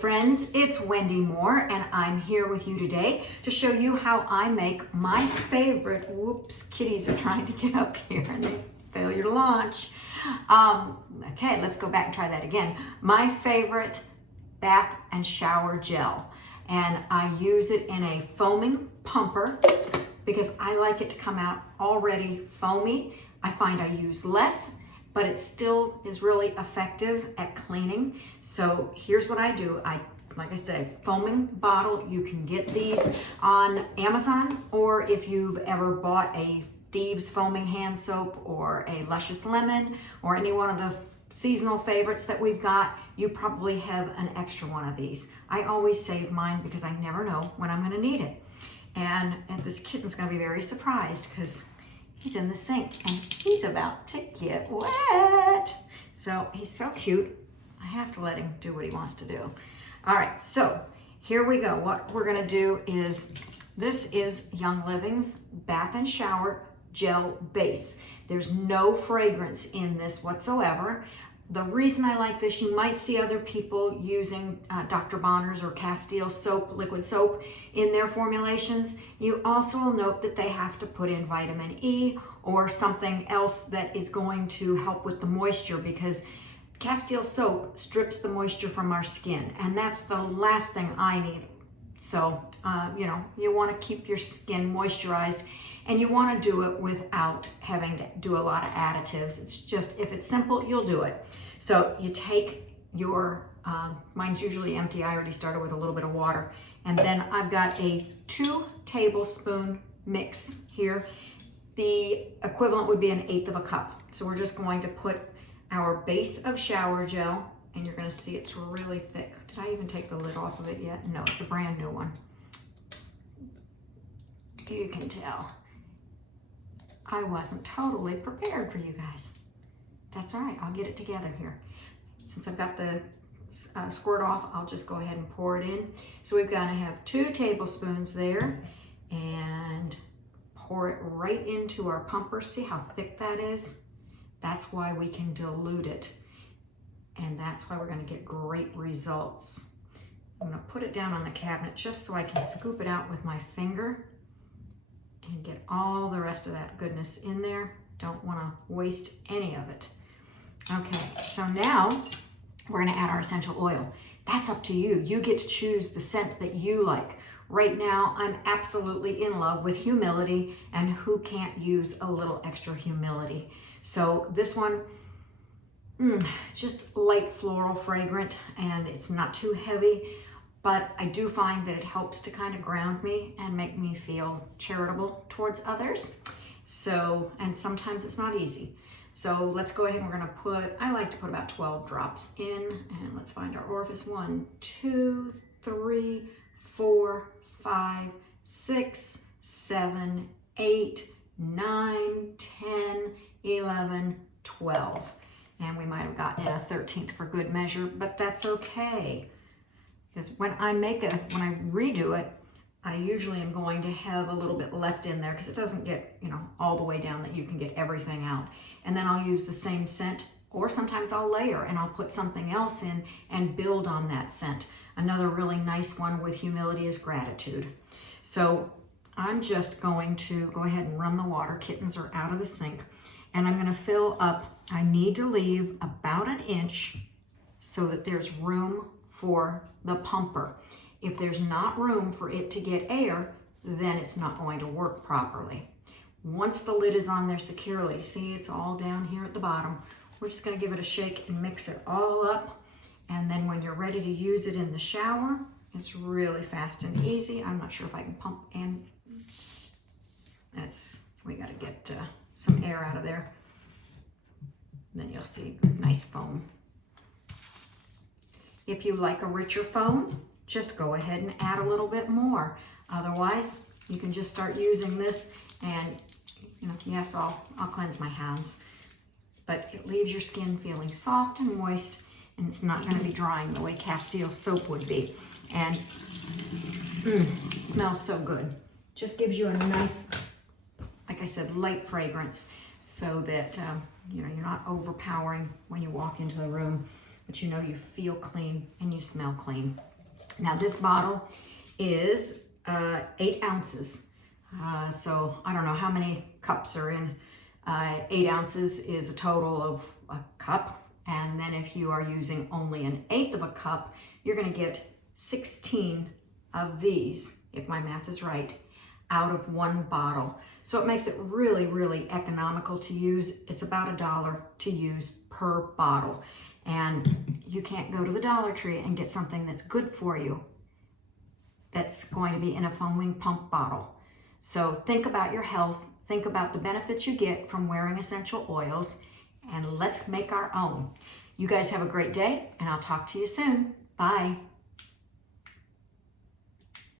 friends, it's Wendy Moore and I'm here with you today to show you how I make my favorite, whoops, kitties are trying to get up here and they failure to launch. Okay, let's go back and try that again. My favorite bath and shower gel, and I use it in a foaming pumper because I like it to come out already foamy. I find I use less, but it still is really effective at cleaning. So here's what I do. Like I said, foaming bottle. You can get these on Amazon, or if you've ever bought a Thieves foaming hand soap or a Luscious Lemon or any one of the seasonal favorites that we've got, you probably have an extra one of these. I always save mine because I never know when I'm gonna need it. And this kitten's gonna be very surprised because he's in the sink and he's about to get wet. So he's so cute. I have to let him do what he wants to do. All right, so here we go. What we're gonna do is, this is Young Living's Bath and Shower Gel Base. There's no fragrance in this whatsoever. The reason I like this, you might see other people using Dr. Bonner's or Castile soap, liquid soap in their formulations. You also will note that they have to put in vitamin E or something else that is going to help with the moisture, because Castile soap strips the moisture from our skin, and that's the last thing I need. So, you want to keep your skin moisturized, and you want to do it without having to do a lot of additives. It's just, if it's simple, you'll do it. So you take your, mine's usually empty. I already started with a little bit of water. And then I've got a 2 tablespoon mix here. The equivalent would be 1/8 of a cup. So we're just going to put our base of shower gel, and you're gonna see it's really thick. Did I even take the lid off of it yet? No, it's a brand new one. You can tell I wasn't totally prepared for you guys. That's all right, I'll get it together here. Since I've got the squirt off, I'll just go ahead and pour it in. So we've got to have 2 tablespoons there, and pour it right into our pumper. See how thick that is? That's why we can dilute it, and that's why we're going to get great results. I'm going to put it down on the cabinet just so I can scoop it out with my finger and get all the rest of that goodness in there. Don't want to waste any of it. Okay, so now we're going to add our essential oil. That's up to you. You get to choose the scent that you like. Right now, I'm absolutely in love with humility, and who can't use a little extra humility? So this one, just light floral fragrant, and it's not too heavy, but I do find that it helps to kind of ground me and make me feel charitable towards others. So, and sometimes it's not easy. So let's go ahead and we're gonna put, I like to put about 12 drops in, and let's find our orifice. 1, 2, 3, 4, 5, 6, 7, 8, 9, 10, 11, 12. And we might have gotten it a 13th for good measure, but that's okay. Because when I redo it, I usually am going to have a little bit left in there because it doesn't get, all the way down that you can get everything out. And then I'll use the same scent, or sometimes I'll layer and I'll put something else in and build on that scent. Another really nice one with humility is gratitude. So I'm just going to go ahead and run the water. Kittens are out of the sink. And I'm gonna fill up, I need to leave about 1 inch so that there's room for the pumper. If there's not room for it to get air, then it's not going to work properly. Once the lid is on there securely, see it's all down here at the bottom, we're just gonna give it a shake and mix it all up. And then when you're ready to use it in the shower, it's really fast and easy. I'm not sure if I can pump in. We gotta get some air out of there. And then you'll see nice foam. If you like a richer foam, just go ahead and add a little bit more. Otherwise, you can just start using this, and yes, I'll cleanse my hands, but it leaves your skin feeling soft and moist, and it's not going to be drying the way Castile soap would be. And it smells so good. Just gives you a nice, like I said, light fragrance, so that you're not overpowering when you walk into the room, but you feel clean and you smell clean. Now this bottle is 8 ounces. So I don't know how many cups are in. 8 ounces is a total of a cup. And then if you are using only 1/8 of a cup, you're gonna get 16 of these, if my math is right, out of one bottle. So it makes it really, really economical to use. It's about $1 to use per bottle. And you can't go to the Dollar Tree and get something that's good for you that's going to be in a foaming pump bottle. So think about your health, think about the benefits you get from wearing essential oils, and let's make our own. You guys have a great day, and I'll talk to you soon. Bye.